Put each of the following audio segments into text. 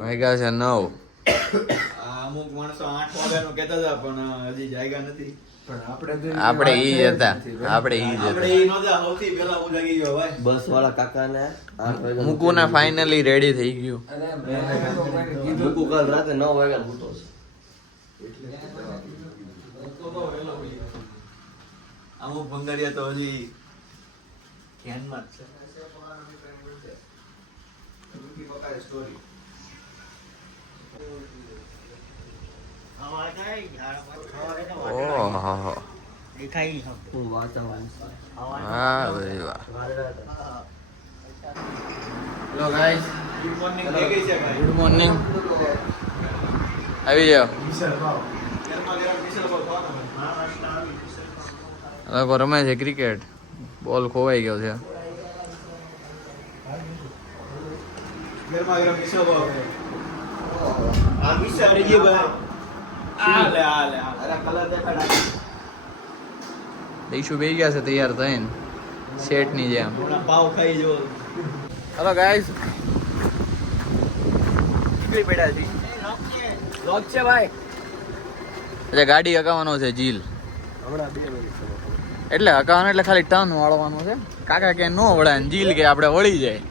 વાગ્યા છે 9. અમુક માણસો 8 વાગ્યાનું કહેતા હતા પણ હજી જાગ્યા નથી. આપણે ઈ હતા. આપણે ઈ જ હતા. ઈ નહોતા. સૌથી પહેલા હું જાગી ગયો ભાઈ. બસ વાળા કાકાને 8 વાગે મુકુના ફાઇનલી રેડી થઈ ગયું. મૂકું કાલ રાતે 9 વાગ્યા ફૂટો છે. અમુક ભંગારિયા તો હજી ધ્યાનમાં જ છે. સ્ટોરી ઓહો. હું વાતાવરણ વાહ ભાઈ વાહ. હેલો ગાઈસ, ગુડ મોર્નિંગ થઈ ગઈ છે ભાઈ. Good morning. આવી જાઓ. ગરમા ગરમ મિસળ પાવ ખાવાના. લોકો રમે છે ક્રિકેટ. બોલ ખોવાઈ ગયો છે. ગરમા ગરમ મિસળ પાવ. આ મિસળ રેજી ભાઈ. આ લે. અરે કલર દેખાડા. દઈશું બે ગયા છે તૈયાર થઈને શેટ ની જેમ. હમણાં પાવ ખાઈ જો. હેલો ગાઈસ, નીકળી પડ્યા છે. લોક છે ભાઈ. એટલે ગાડી હકાવવાનો છે જીલ. હમણાં 2 મિનિટ એટલે હકાવવાનો એટલે ખાલી ટર્ન વાળવાનો છે. કાકા કે નો વળાય ને જીલ કે આપણે વળી જાય.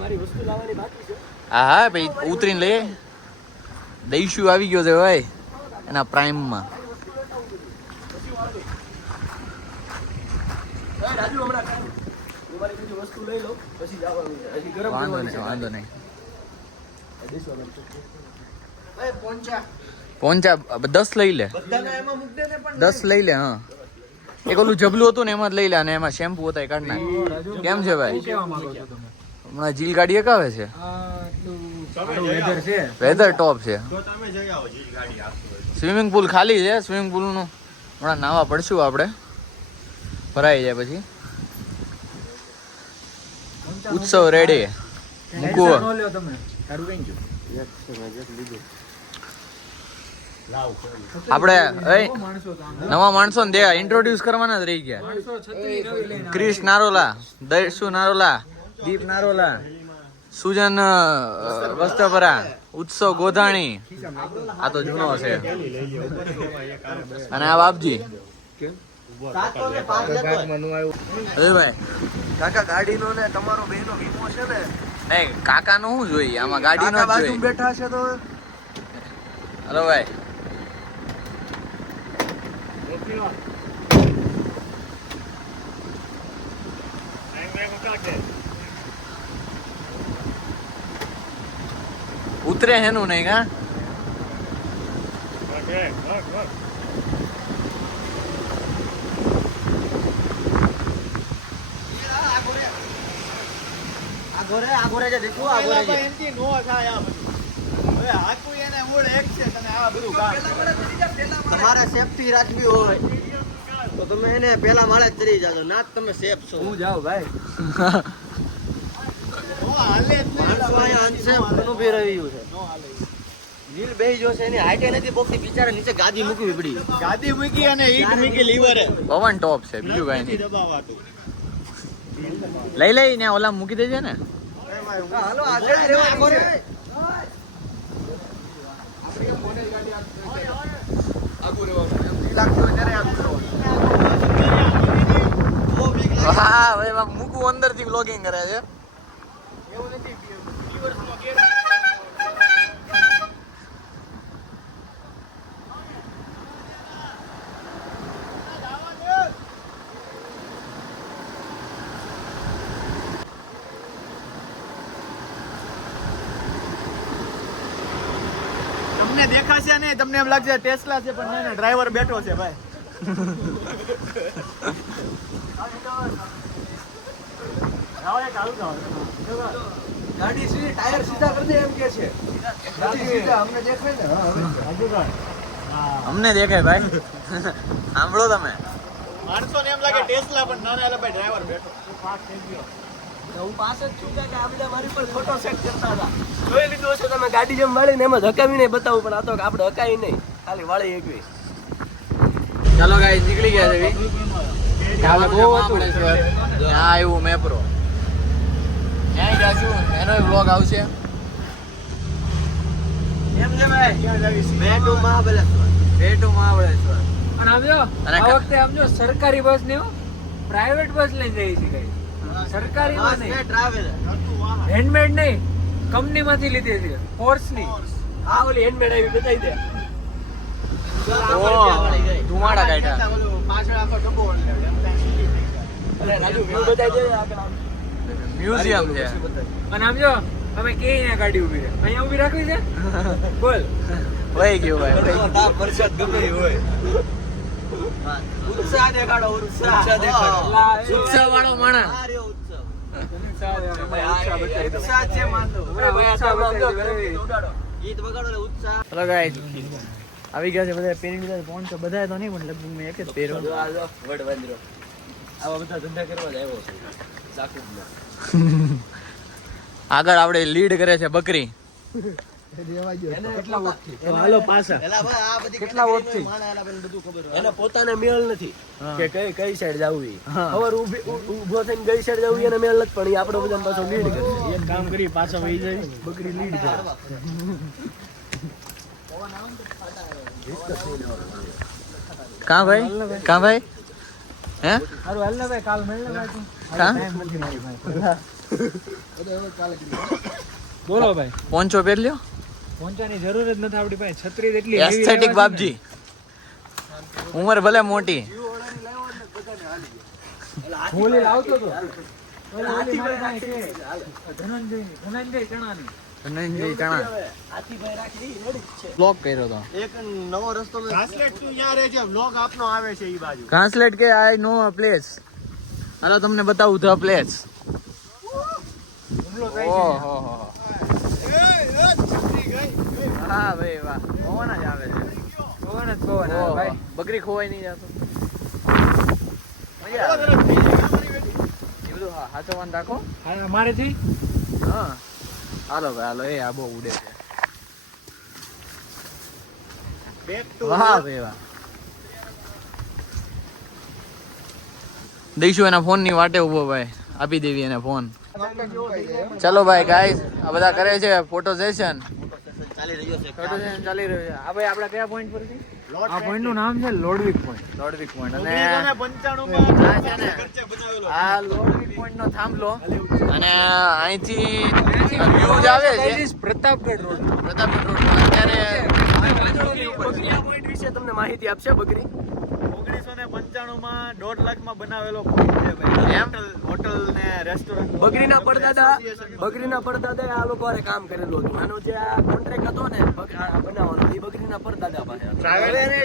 મારી વસ્તુ લાવવાની બાકી છે. હા ભાઈ ઉતરીને લઈએ. દઈશું આવી ગયો છે ભાઈ એના પ્રાઇમમાં. રાજુ હમણાં કાંઈ હું મારી બધી વસ્તુ લઈ લઉં પછી જવાનું છે. હજી ગરમ વાંધો કરવાની છે. નહીં, વાંધો નહીં. દેશવા પહોંચા 10 લઈ લે. બધાને એમાં મૂક દે ને પણ 10 લઈ લે. હા, એક ઓલું જબલું હતું ને એમાં જ લઈ લે અને એમાં શેમ્પુ હતા એ કાઢ નાખ. કેમ છે ભાઈ? હમણાં જીલ ગાડી હકાવે છે. વેધર ટોપ છે. તો તમે જઈ આવો જી ગાડી આપતો. સ્વિમિંગ પુલ ખાલી છે. સ્વિમિંગ પુલનું હમણાં નાવા પડશું આપણે. ભરાઈ જાય પછી. ઉત્સવ રેડી. મૂકવો આપણે નવા માણસો ને દે ઇન્ટ્રોડ્યુસ કરવાના જ રહી ગયા. ક્રિશ નારોલા, દર્શુ નારોલા, દીપ નારોલા, સુજન વસ્ત્રપરા, ઉત્સવ ગોધાણી. આ તો જૂનો છે. અને આ બાપજી. અરે ભાઈ કાકા ગાડીનો ને તમારો બેનો વીમો છે ને? નહીં, કાકા નું શું જોઈએ આમાં? ગાડી નો જ બાજુ જોઈએ. બેઠા છે તો હલો ભાઈ. ઉતરે હેનું નહીં કા? આગોરે જે દેખો આગોરે જે એનથી નો થાય આ બધું. હવે આખું એને મૂળ એક છે તમે આ બધું કામ. તમારે સેફટી રાખવી હોય તો તમે એને પેલા માળે જ ચડી જાજો. ના તમે સેફ છો. હું જાઉં ભાઈ. નો હાલે જ નહીં. માણસો અહીંયા અનસેફ ઊભી રહ્યું છે. નો હાલે. નીલ બેહી જોશે એની હાઈટે નથી પોકતી. બિચારા નીચે ગાદી મૂકવી પડી. ગાદી મૂકી અને ઈટ મૂકી લીવરે. પવન ટોપ છે, બીજું કઈ નહીં. દબાવાતું. લઈ ને ઓલા મૂકી દેજે ને. હાલો આગળ રહેવાનું છે. હા ભાઈ મૂકવું અંદર થી વ્લોગિંગ કરે છે. એવું નથી. લીવરનો ગેર. તમને દેખાશે નહીં, તમને એમ લાગશે ટેસ્લા છે પણ નહીં, ડ્રાઈવર બેઠો છે ભાઈ. ગાડી સીધી ટાયર સીધા કરી દે એમ કે છે. ગાડી સીધા અમને દેખાય ને. અમને દેખાય ભાઈ. સાંભળો તમે. માણસોને એમ લાગે ટેસ્લા પણ ના ના ભાઈ ડ્રાઈવર બેઠો. હું પાસે જ છું કે આ બધા મારી પર ફોટો સેટ કરતા હતા. જોઈ લીધું હશે તમે ગાડી જેમ વાળીને એમ જ હકાવીને બતાવું પણ આ તો આપણે હકાવી નહીં, ખાલી વાળી એકવી. ચાલો ગાઈસ નીકળી ગયા છે. કાલે બહુ હતું. ત્યાં આવ્યું મેપ્રો. ક્યાં ગયા જઈશું એનો વ્લોગ આવશે. એમ છે ભાઈ ક્યાં જાવી છે? બે ટુ મહાબળેશ્વર. અને આમ જો અને આ વખતે આમ જો સરકારી બસ ને પ્રાઇવેટ બસ લઈને જઈ છે કઈ સરકારી માં બસ ને નહીં ટ્રાવેલર. હેન્ડમેડ નહીં કંપની માંથી લીધી છે ફોર્સ ની આ ઓલી હેન્ડમેડ આવી બતાવી દે ધુમાડા કાઢ્યા. પાછળ આખો ડબ્બો અરે રાજુ વ્યૂ બતાવી દે આગળ આમ. મ્યુઝિયમ છે. અને આમ જો અમે કે અહીંયા ગાડી ઊભી છે અહીંયા ઊભી રાખવી છે બોલ વહી ગયું ભાઈ. તાપ વરસાદ ગમે એ હોય. ઉત્સાહ દેખાડો ઉત્સાહ ઉત્સાહ વાળો માણસ. આ રહ્યો ઉત્સવ. ઉત્સાહ ઉત્સાહ છે માનતો. ઉત્સાહ બતાવી દે. ગીત વગાડો એટલે ઉત્સાહ. ચલો ગાઈસ આવી ગયા છે બધા પહેરી લીધા ફોન તો બધા તો નહીં પણ લગભગ મેં એક જ પહેર્યો. વડ વાંદરો આવા બધા ધંધા કરવા જ આવ્યો છે ચાકુમાં આગળ આપણે લીડ કરે છે બકરી. એને કેટલા વખતથી હાલો પાછા એલા ભાઈ આ બધી કેટલા વખતથી? માણા એલા બધું ખબર હોય. એને પોતાને મેળ નથી હા. કે કઈ સાઈડ જવું ઈ હા. ખબર ઊભો થઈને કઈ સાઈડ જવું એને મેળ નથી પણ ઈ આપણો બધાને પાછો લીડ કરે એક કામ કરી પાછો વહી જાય બકરી લીડ કરે કાં ભાઈ હે હારું હાલ ને ભાઈ કાલ મેળ ને ભાઈ કાં બોલો ભાઈ પોંચો પહેર લ્યો. પહોંચવાની જરૂર જ નથી આપણી પાસે છત્રી એટલી એસ્થેટિક બાપજી. ઉંમર ભલે મોટી. હોલી લાવતો તો ઓલી મારી પાસે છે ધનંજય ચણાની ધનંજય ચણા હાથીભાઈ રાખી રેડી જ છે. બ્લોક કર્યો તો. એક નવો રસ્તો ઘાસલેટ તું યાર એ જે વ્લોગ આપનો આવે છે ઈ બાજુ. ઘાસલેટ કે આઈ નો અ પ્લેસ. હાલો તમને બતાવું ધ પ્લેસ. હુમલો થાય છે ઓહો હા ભાઈ વાહ પવન જ આવે છે. પવન જ પવન ઓહો, ભાઈ બકરી ખોવાઈ નહીં જતો. મજા આવે. એ બધું હાચવવાનું રાખો. હા મારેથી હા હાલો ભાઈ હાલો. એ આ બહુ ઉડે છે. બેક ટુ વાહ ભાઈ વાહ. દઈશું એના ફોન ની વાટે ઉભો ભાઈ. આપી દેવી એને ફોન. ચલો ભાઈ ગાઈસ આ બધા કરે છે ફોટો સેશન. ચાલી રહ્યો છે. ફોટો સેશન ચાલી રહ્યું છે. આ ભાઈ આપણા કયા પોઈન્ટ પર છે? આ પોઈન્ટ નું નામ છે લોડવિક પોઈન્ટ લોડવિક પોઈન્ટ. અને 1995 આ માં છે ને ખર્ચે બનાવેલો. આ લોડવિક પોઈન્ટ નો થાંભલો અને અહીંથી વ્યૂ આવે છે પ્રતાપગઢ રોડ પ્રતાપગઢ રોડ પર. અત્યારે બકરી આ પોઈન્ટ વિશે તમને માહિતી આપશે બકરી 1995 માં 1.5 લાખમાં બનાવેલો point છે ભાઈ. એમ? હોટલ ને રેસ્ટોરન્ટ બકરીના પરદાદા આ લોકો હારે કામ કરેલું હતું આનો જે આ કોન્ટ્રાક્ટ હતો ને બનાવવાનો એ બકરીના પરદાદા પાસે હતો.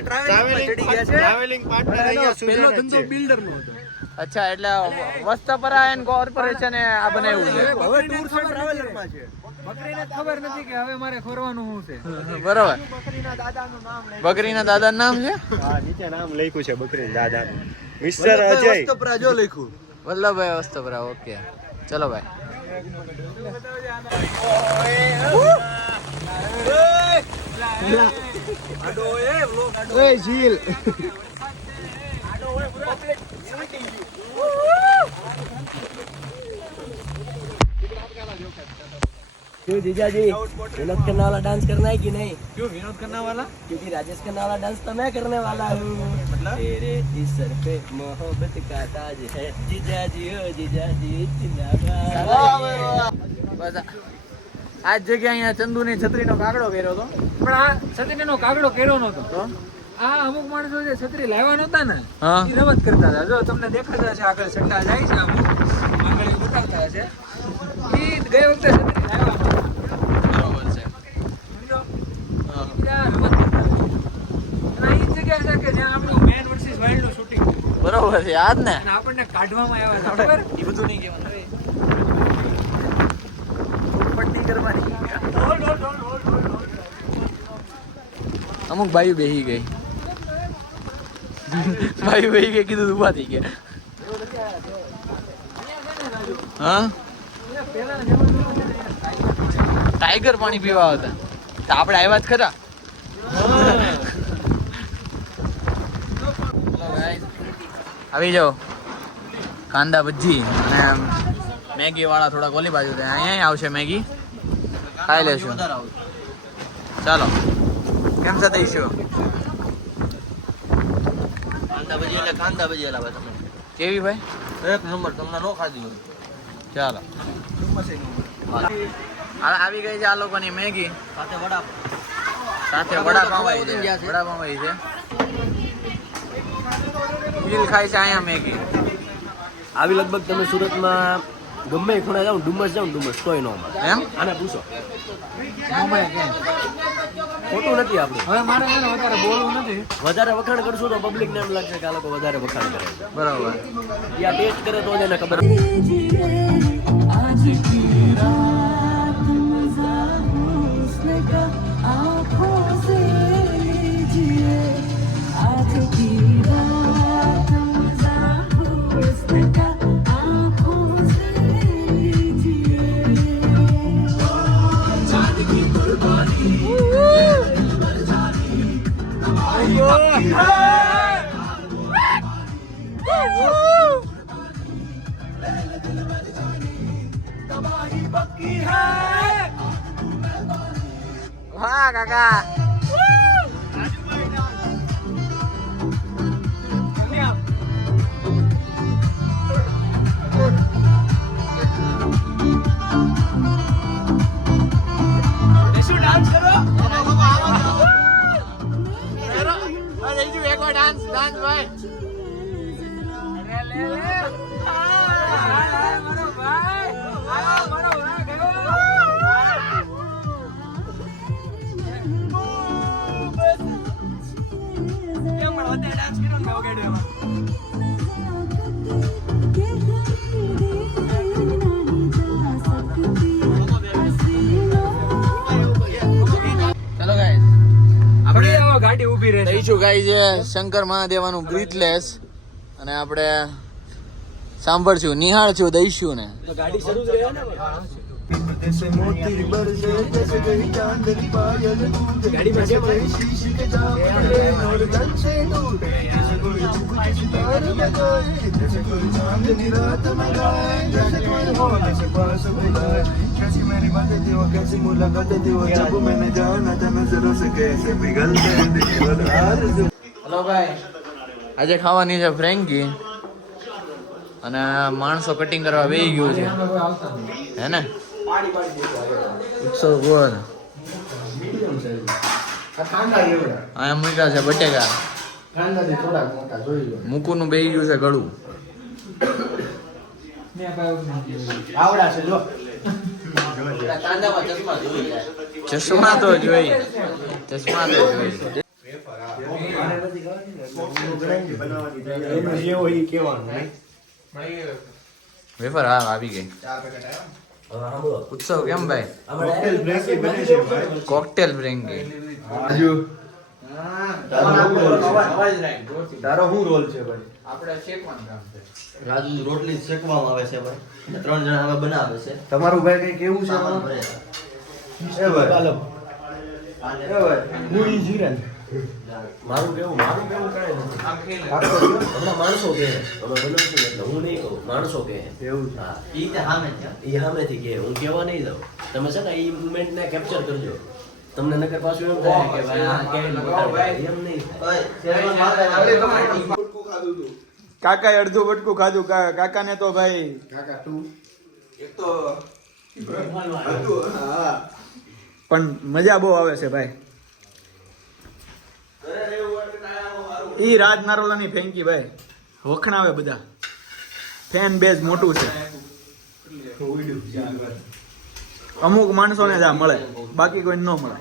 ટ્રાવેલિંગ પાર્ટનર અહીંયા પહેલો સુરેશ ધંધો છે. બિલ્ડર નો હતો અચ્છા એટલે વસ્ત્રાપુરા એન્ડ કોર્પોરેશન આ બનાવ્યું છે. હવે ટૂર ટ્રાવેલર માં છે બકરીને ખબર નથી કે હવે મારે ખોરવાનું શું છે બરોબર. બકરીના દાદાનું નામ લઈ. બકરીના દાદાનું નામ છે હા નીચે નામ લખ્યું છે બકરી દાદાનું. મિસ્ટર અજય જો લખ્યું. વલ્લભભાઈ વસ્ત્રાપુરા. ઓકે ચલો ભાઈ. ઓય ઝીલ. क्यों जीजा जी विनोद खन्ना वाला डांस करना है कि नहीं क्यों विनोद करना वाला? क्योंकि राजेश खन्ना वाला डांस तो मैं करने वाला हूँ तेरे इस सर पे मोहब्बत का ताज है जीजा जी ओ जीजा जी जिंदाबाद બસ આ જ જગ્યા અહીંયા ચંદુની છત્રીનો કાગડો કર્યો હતો. પણ આ છત્રીનો કાગડો કર્યો નતો તો આ અમુક માણસો જે છત્રી લાવ્યા નતા ને હા. એ રમત કરતા હતા જો તમને દેખાતા હશે આગળ સટ્ટા જાય છે અમુક આગળ એ બતાવતા હશે ઈ ગઈ વખતે છત્રી લાવ્યા નતા. બરોબર છે. સમજો? ત્યાં રમત કરતા હતા. અને આ ઈ જ જગ્યા છે કે જ્યાં આપણું મેન વર્સિસ વાઇલ્ડ નું શૂટિંગ બરોબર છે યાદ ને. અને આપણને કાઢવામાં આવ્યા હતા ખબર એ બધું નહીં કહેવાનું. પટ્ટી કરવાની. અમુક બાયું બેહી ગઈ. બાયું બેહી ગઈ કીધું ઊભા થઈ ગયા. હા ટાઈગર પાણી પીવા હતા તો આપણે આવ્યા જ ખરા. આવી જાઓ કાંદા ભજી અને મેગી વાળા થોડાક ઓલી બાજુ છે, અહીંયા આવશે મેગી, ખાઈ લેશું. ચાલો, કેમ છે દઈશું? કાંદા ભજી એટલે કાંદા ભજી લાવે તમે. કેવી ભાઈ? એક નંબર, તમને નો ખાધી હોય. ચાલો, આવી ગઈ છે આ લોકોની મેગી, સાથે વડા સાથે વડાપાવ આવી છે. વડાપાવ આવી છે. દિલ ખાય છે અહીંયા મેગી. આવી લગભગ તમે સુરતમાં ગમે એ ખૂણે જાઓ, ડુમસ જાઓ, ડુમસ તોય ન મળે. એમ આને પૂછો, ખોટું નથી આપણું. હવે મારે છે ને વધારે બોલવું નથી. વધારે વખાણ કરશું તો પબ્લિક ને એમ લાગશે કે આ લોકો વધારે વખાણ કરે છે. બરાબર. યા ટેસ્ટ કરે તો જ એને ખબર. વાહ કાકા. ડાન્સ ભાઈ. ગાડી ઊભી રહે દઈશું ગાય છે શંકર મહાદેવાનું બ્રીથલેસ, અને આપણે સાંભળશું, નિહાળશું દઈશું ને. ગાડી શરૂ જ રહે ને. ગાડીમાં છે ભાઈ. હલો ભાઈ, આજે ખાવાની છે ફ્રેન્કી, અને માણસો કટિંગ કરવા બેસી ગયું છે, હે ને? 100 ગોળ અહીંયા મૂક્યા છે બટેકા. મૂકુનું બેસી ગયું છે ગળું. આવડા છે જો. ચશ્મા તો જોઈ, ચશ્મા તો જોઈ. વેફર હા આવી ગઈ. ઉત્સવ કેમ ભાઈ? કોકટેલ ફ્રેન્કી. તારો શું રોલ છે ભાઈ? આપણે શેકવાનું કામ છે. રાજુ રોટલી શેકવામાં આવે છે ભાઈ, અને 3 જણા હવે બનાવે છે. તમારું ભાઈ કઈ કેવું છે? સામાન ભરે. એ ભાઈ હું ઈ જીરન. મારું કેવું કાંઈ નથી. હમણાં માણસો કહે, અમે બનાવશું ને એટલે હું નહીં કહું, માણસો કહે. એવું છે. હા, ઈ સામેથી કહે, હું કહેવા નહીં દઉં. તમે છે ને ઈ મુમેન્ટને કેપ્ચર કરજો. તમને નકર પાછું એમ થાય કે ભાઈ આ ક્યાંય બતાવે. એમ નહીં થાય. કાકાએ અડધું બટકું ખાધું. કાકાને તો ભાઈ પણ મજા બહુ આવે છે ભાઈ. ઈ રાજ નારોલાની ફેંકી ભાઈ વખણાવે બધા. ફેન બેઝ મોટું છે. અમુક માણસોને જ આ મળે, બાકી કોઈ ન મળે.